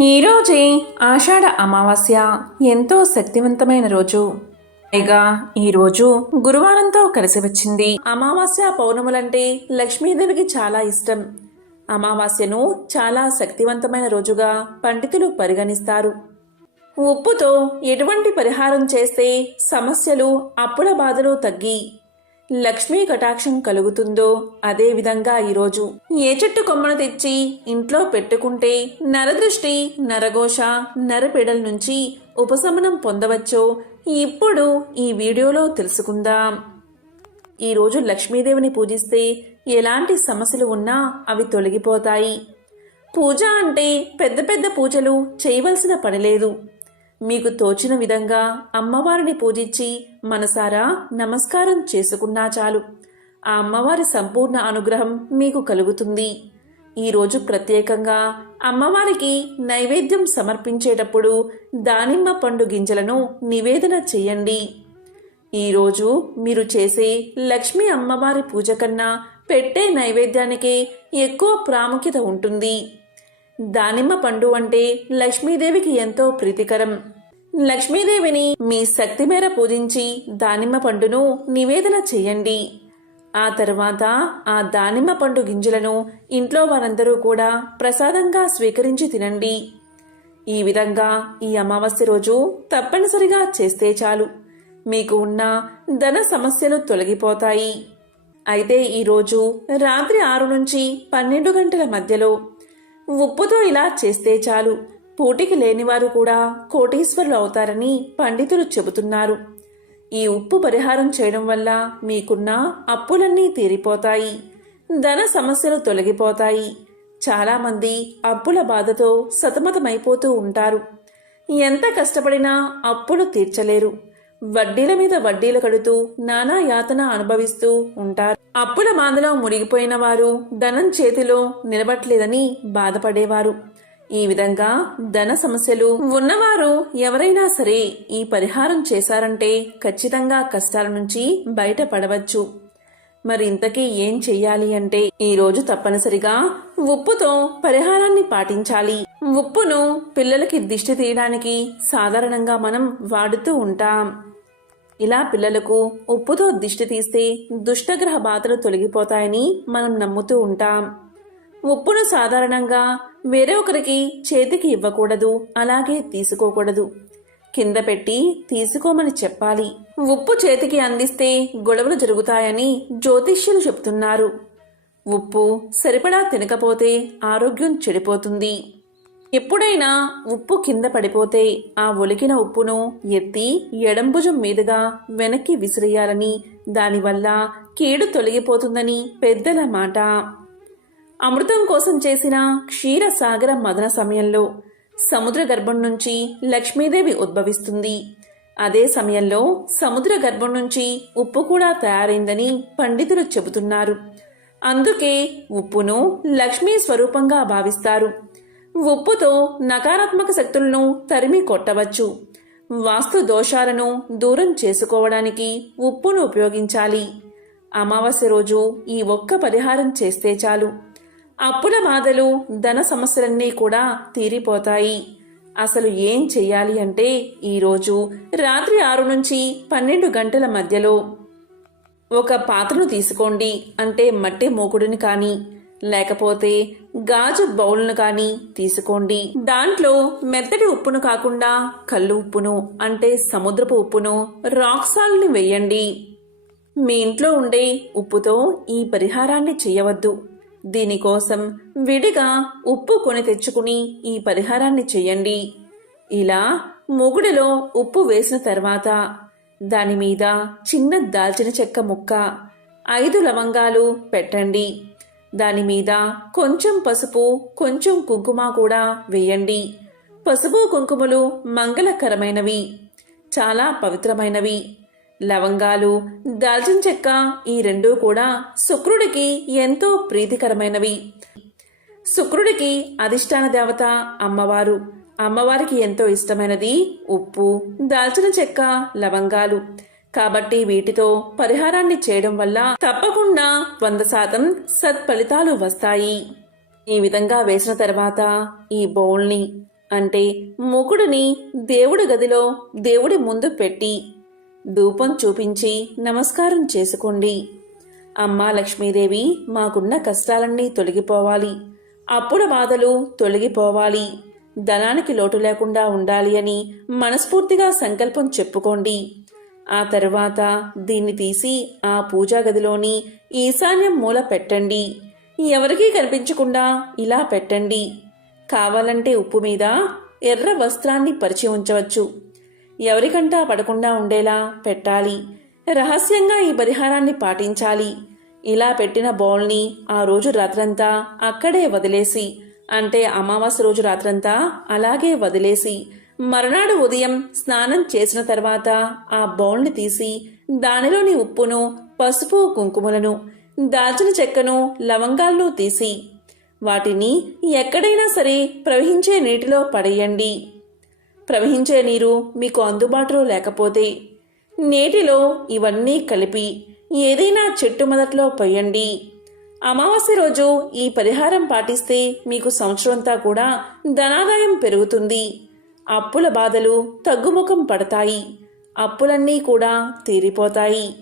ఈరోజే ఆషాఢ అమావాస్య ఎంతో శక్తివంతమైన రోజు. పైగా ఈ రోజు గురువారంతో కలిసి వచ్చింది అమావాస్య పౌర్ణములంటే లక్ష్మీదేవికి చాలా ఇష్టం. అమావాస్యను చాలా శక్తివంతమైన రోజుగా పండితులు పరిగణిస్తారు. ఉప్పుతో ఎటువంటి పరిహారం చేస్తే సమస్యలు అప్పుల బాధలు తగ్గి లక్ష్మీ కటాక్షం కలుగుతుందో అదే విధంగా ఈరోజు ఏ చెట్టు కొమ్మను తెచ్చి ఇంట్లో పెట్టుకుంటే నరదృష్టి నరఘోష నరపీడల నుంచి ఉపశమనం పొందవచ్చో ఇప్పుడు ఈ వీడియోలో తెలుసుకుందాం. ఈరోజు లక్ష్మీదేవిని పూజిస్తే ఎలాంటి సమస్యలు ఉన్నా అవి తొలగిపోతాయి. పూజ అంటే పెద్ద పెద్ద పూజలు చేయవలసిన పని లేదు. మీకు తోచిన విధంగా అమ్మవారిని పూజించి మనసారా నమస్కారం చేసుకున్నా చాలు. ఆ అమ్మవారి సంపూర్ణ అనుగ్రహం మీకు కలుగుతుంది. ఈరోజు ప్రత్యేకంగా అమ్మవారికి నైవేద్యం సమర్పించేటప్పుడు దానిమ్మ పండు గింజలను నివేదన చేయండి. ఈరోజు మీరు చేసే లక్ష్మీ అమ్మవారి పూజ కన్నా పెట్టే నైవేద్యానికి ఎక్కువ ప్రాముఖ్యత ఉంటుంది. దానిమ్మ పండు అంటే లక్ష్మీదేవికి ఎంతో ప్రీతికరం. లక్ష్మీదేవిని మీ శక్తి మేర పూజించి దానిమ్మ పండును నివేదన చేయండి. ఆ తర్వాత ఆ దానిమ్మ పండు గింజలను ఇంట్లో వారందరూ కూడా ప్రసాదంగా స్వీకరించి తినండి. ఈ విధంగా ఈ అమావాస్య రోజు తప్పనిసరిగా చేస్తే చాలు. మీకు ఉన్న ధన సమస్యలు తొలగిపోతాయి. అయితే ఈరోజు రాత్రి ఆరు నుంచి పన్నెండు గంటల మధ్యలో ఉప్పుతో ఇలా చేస్తే చాలు. పోటీకి లేనివారు కూడా కోటీశ్వరులు అవుతారని పండితులు చెబుతున్నారు. ఈ ఉప్పు పరిహారం చేయడం వల్ల మీకున్న అప్పులన్నీ తీరిపోతాయి. ధన సమస్యలు తొలగిపోతాయి. చాలామంది అప్పుల బాధతో సతమతమైపోతూ ఉంటారు. ఎంత కష్టపడినా అప్పులు తీర్చలేరు. వడ్డీల మీద వడ్డీలు కడుతూ నానా యాతన అనుభవిస్తూ ఉంటారు. అప్పుల బాధలో మునిగిపోయిన వారు ధనం చేతిలో నిలబట్లేదని బాధపడేవారు. ఈ విధంగా ధన సమస్యలు ఉన్నవారు ఎవరైనా సరే ఈ పరిహారం చేశారంటే ఖచ్చితంగా కష్టాల నుంచి బయటపడవచ్చు. మరి ఇంతకీ ఏం చెయ్యాలి అంటే ఈ రోజు తప్పనిసరిగా ఉప్పుతో పరిహారాన్ని పాటించాలి. ఉప్పును పిల్లలకి దిష్టి తీయడానికి సాధారణంగా మనం వాడుతూ ఉంటాం. ఇలా పిల్లలకు ఉప్పుతో దిష్టి తీస్తే దుష్టగ్రహ బాధలు తొలగిపోతాయని మనం నమ్ముతూ ఉంటాం. ఉప్పును సాధారణంగా వేరే ఒకరికి చేతికి ఇవ్వకూడదు అలాగే తీసుకోకూడదు. కింద పెట్టి తీసుకోమని చెప్పాలి. ఉప్పు చేతికి అందిస్తే గొడవలు జరుగుతాయని జ్యోతిష్యులు చెప్తున్నారు ఉప్పు సరిపడా తినకపోతే ఆరోగ్యం చెడిపోతుంది. ఎప్పుడైనా ఉప్పు కింద పడిపోతే ఆ ఒలికిన ఉప్పును ఎత్తి ఎడంభుజం మీదుగా వెనక్కి విసిరేయాలని దానివల్ల కీడు తొలగిపోతుందని పెద్దల మాట. అమృతం కోసం చేసిన క్షీరసాగర మదన సమయంలో సముద్ర గర్భం నుంచి లక్ష్మీదేవి ఉద్భవిస్తుంది. అదే సమయంలో సముద్ర గర్భం నుంచి ఉప్పు కూడా తయారైందని పండితులు చెబుతున్నారు. అందుకే ఉప్పును లక్ష్మీ స్వరూపంగా భావిస్తారు. ఉప్పుతో నకారాత్మక శక్తులను తరిమి కొట్టవచ్చు. వాస్తు దోషాలను దూరం చేసుకోవడానికి ఉప్పును ఉపయోగించాలి. అమావాస్య రోజు ఈ ఒక్క పరిహారం చేస్తే చాలు. అప్పుల బాధలు ధన సమస్యలన్నీ కూడా తీరిపోతాయి. అసలు ఏం చెయ్యాలి అంటే ఈరోజు రాత్రి ఆరు నుంచి పన్నెండు గంటల మధ్యలో. ఒక పాత్రను తీసుకోండి. అంటే మట్టి మూకుడిని కానీ లేకపోతే గాజు బౌల్ను కానీ తీసుకోండి. దాంట్లో మెత్తటి ఉప్పును కాకుండా కళ్ళు ఉప్పును అంటే సముద్రపు ఉప్పును రాక్ సాల్ట్ని వేయండి. మీ ఇంట్లో ఉండే ఉప్పుతో ఈ పరిహారాన్ని చేయవద్దు దీనికోసం విడిగా ఉప్పు కొని తెచ్చుకుని ఈ పరిహారాన్ని చెయ్యండి. ఇలా మొగుడిలో ఉప్పు వేసిన తర్వాత దాని మీద చిన్న దాల్చిన చెక్క ముక్క ఐదు లవంగాలు పెట్టండి. దాని మీద కొంచెం పసుపు కొంచెం కుంకుమ కూడా వేయండి. పసుపు కుంకుమలు మంగళకరమైనవి చాలా పవిత్రమైనవి. లవంగాలు దాల్చిన చెక్క ఈ రెండూ కూడా శుక్రుడికి ఎంతో ప్రీతికరమైనవి. శుక్రుడికి అధిష్టాన దేవత అమ్మవారు. అమ్మవారికి ఎంతో ఇష్టమైనది ఉప్పు దాల్చిన చెక్క లవంగాలు. కాబట్టి వీటితో పరిహారాన్ని చేయడం వల్ల తప్పకుండా వంద శాతం సత్ఫలితాలు వస్తాయి. ఈ విధంగా వేసిన తర్వాత ఈ బౌల్ని అంటే ముకుడుని దేవుడి గదిలో దేవుడి ముందు పెట్టి ధూపం చూపించి నమస్కారం చేసుకోండి. అమ్మా లక్ష్మీదేవి మాకున్న కష్టాలన్నీ తొలగిపోవాలి. అప్పుల బాధలు తొలగిపోవాలి. ధనానికి లోటు లేకుండా ఉండాలి అని మనస్ఫూర్తిగా సంకల్పం చెప్పుకోండి. ఆ తర్వాత దీన్ని తీసి ఆ పూజా గదిలోని ఈశాన్యం మూల పెట్టండి. ఎవరికీ కనిపించకుండా ఇలా పెట్టండి. కావాలంటే ఉప్పు మీద ఎర్ర వస్త్రాన్ని పరిచి ఉంచవచ్చు. ఎవరికంటా పడకుండా ఉండేలా పెట్టాలి. రహస్యంగా ఈ పరిహారాన్ని పాటించాలి. ఇలా పెట్టిన బౌల్ని ఆ రోజు రాత్రంతా అక్కడే వదిలేసి అంటే అమావాస్య రోజు రాత్రంతా అలాగే వదిలేసి మరునాడు ఉదయం స్నానం చేసిన తర్వాత ఆ బౌల్ని తీసి దానిలోని ఉప్పును పసుపు కుంకుమలను దాల్చిన చెక్కను లవంగాలను తీసి వాటిని ఎక్కడైనా సరే ప్రవహించే నీటిలో పడేయండి. ప్రవహించే నీరు మీకు అందుబాటులో లేకపోతే నేటిలో ఇవన్నీ కలిపి ఏదైనా చెట్టు మొదట్లో పోయండి. అమావాస్య రోజు ఈ పరిహారం పాటిస్తే మీకు సంవత్సరంతా కూడా ధనాదాయం పెరుగుతుంది. అప్పుల బాధలు తగ్గుముఖం పడతాయి. అప్పులన్నీ కూడా తీరిపోతాయి.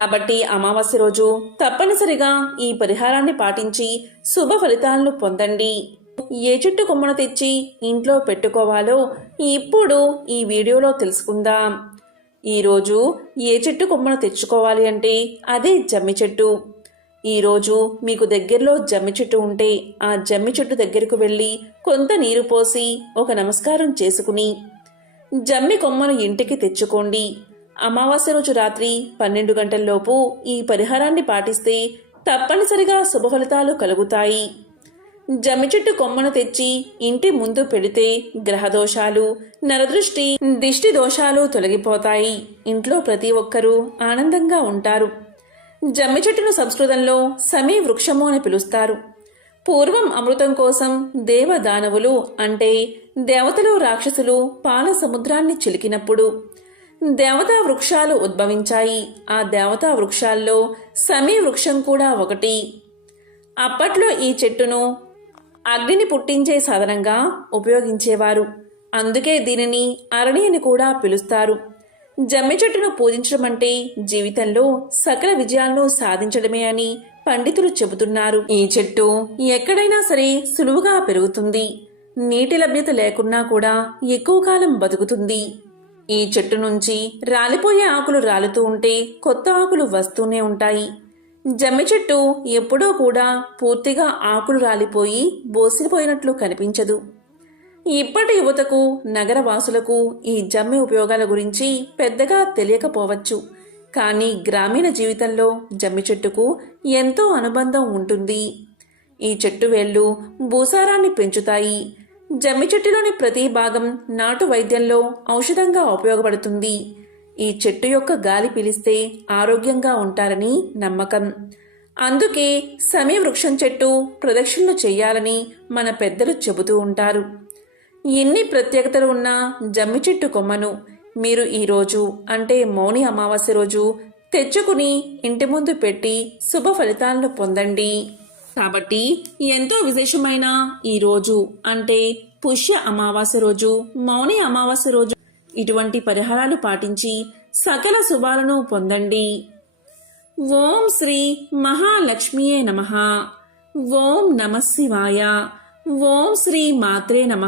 కాబట్టి అమావాస్య రోజు తప్పనిసరిగా ఈ పరిహారాన్ని పాటించి శుభ ఫలితాలను పొందండి. ఏ చెట్టు కొమ్మను తెచ్చి ఇంట్లో పెట్టుకోవాలో ఇప్పుడు ఈ వీడియోలో తెలుసుకుందాం. ఈరోజు ఏ చెట్టు కొమ్మను తెచ్చుకోవాలి అంటే అదే జమ్మి చెట్టు. ఈరోజు మీకు దగ్గరలో జమ్మి చెట్టు ఉంటే ఆ జమ్మి చెట్టు దగ్గరకు వెళ్ళి కొంత నీరు పోసి ఒక నమస్కారం చేసుకుని జమ్మి కొమ్మను ఇంటికి తెచ్చుకోండి. అమావాస్య రోజు రాత్రి పన్నెండు గంటల్లోపు ఈ పరిహారాన్ని పాటిస్తే తప్పనిసరిగా శుభ ఫలితాలు కలుగుతాయి. జమ్మి చెట్టు కొమ్మను తెచ్చి ఇంటి ముందు పెడితే గ్రహదోషాలు నరదృష్టి దిష్టి దోషాలు తొలగిపోతాయి. ఇంట్లో ప్రతి ఒక్కరూ ఆనందంగా ఉంటారు. జమ్మి చెట్టును సంస్కృతంలో సమీ వృక్షము అని పిలుస్తారు. పూర్వం అమృతం కోసం దేవదానవులు అంటే దేవతలు రాక్షసులు పాల సముద్రాన్ని చిలికినప్పుడు దేవతా వృక్షాలు ఉద్భవించాయి. ఆ దేవతా వృక్షాల్లో సమీ వృక్షం కూడా ఒకటి. అప్పట్లో ఈ చెట్టును అగ్నిని పుట్టించే సాధనంగా ఉపయోగించేవారు. అందుకే దీనిని అరణి అని కూడా పిలుస్తారు. జమ్మి చెట్టును పూజించడం అంటే జీవితంలో సకల విజయాలను సాధించడమే అని పండితులు చెబుతున్నారు. ఈ చెట్టు ఎక్కడైనా సరే సులువుగా పెరుగుతుంది. నీటి లభ్యత లేకున్నా కూడా ఎక్కువ కాలం బతుకుతుంది. ఈ చెట్టు నుంచి రాలిపోయే ఆకులు రాలుతూ ఉంటే కొత్త ఆకులు వస్తూనే ఉంటాయి. జమ్మి చెట్టు ఎప్పుడూ కూడా పూర్తిగా ఆకులు రాలిపోయి బోసిపోయినట్లు కనిపించదు. ఇప్పటి యువతకు నగర వాసులకు ఈ జమ్మి ఉపయోగాల గురించి పెద్దగా తెలియకపోవచ్చు. కానీ గ్రామీణ జీవితంలో జమ్మి చెట్టుకు ఎంతో అనుబంధం ఉంటుంది. ఈ చెట్టు వేళ్ళు భూసారాన్ని పెంచుతాయి. జమ్మి చెట్టులోని ప్రతి భాగం నాటు వైద్యంలో ఔషధంగా ఉపయోగపడుతుంది. ఈ చెట్టు యొక్క గాలి పిలిస్తే ఆరోగ్యంగా ఉంటారని నమ్మకం. అందుకే సమీ వృక్షం చెట్టు ప్రదక్షిణలు చేయాలని మన పెద్దలు చెబుతూ ఉంటారు. ఎన్ని ప్రత్యేకతలు ఉన్నా జమ్మి చెట్టు కొమ్మను మీరు ఈరోజు అంటే మౌని అమావాస్య రోజు తెచ్చుకుని ఇంటి ముందు పెట్టి శుభ ఫలితాలను పొందండి. కాబట్టి ఎంతో విశేషమైన ఈ రోజు అంటే పుష్య అమావాస్య రోజు మౌని అమావాస్య రోజు ఇటువంటి పరిహారాలు పాటించి సకల శుభాలను పొందండి. ఓం శ్రీ మహాలక్ష్మియే నమ. ఓం నమ శివాయ. ఓం శ్రీ మాత్రే నమ.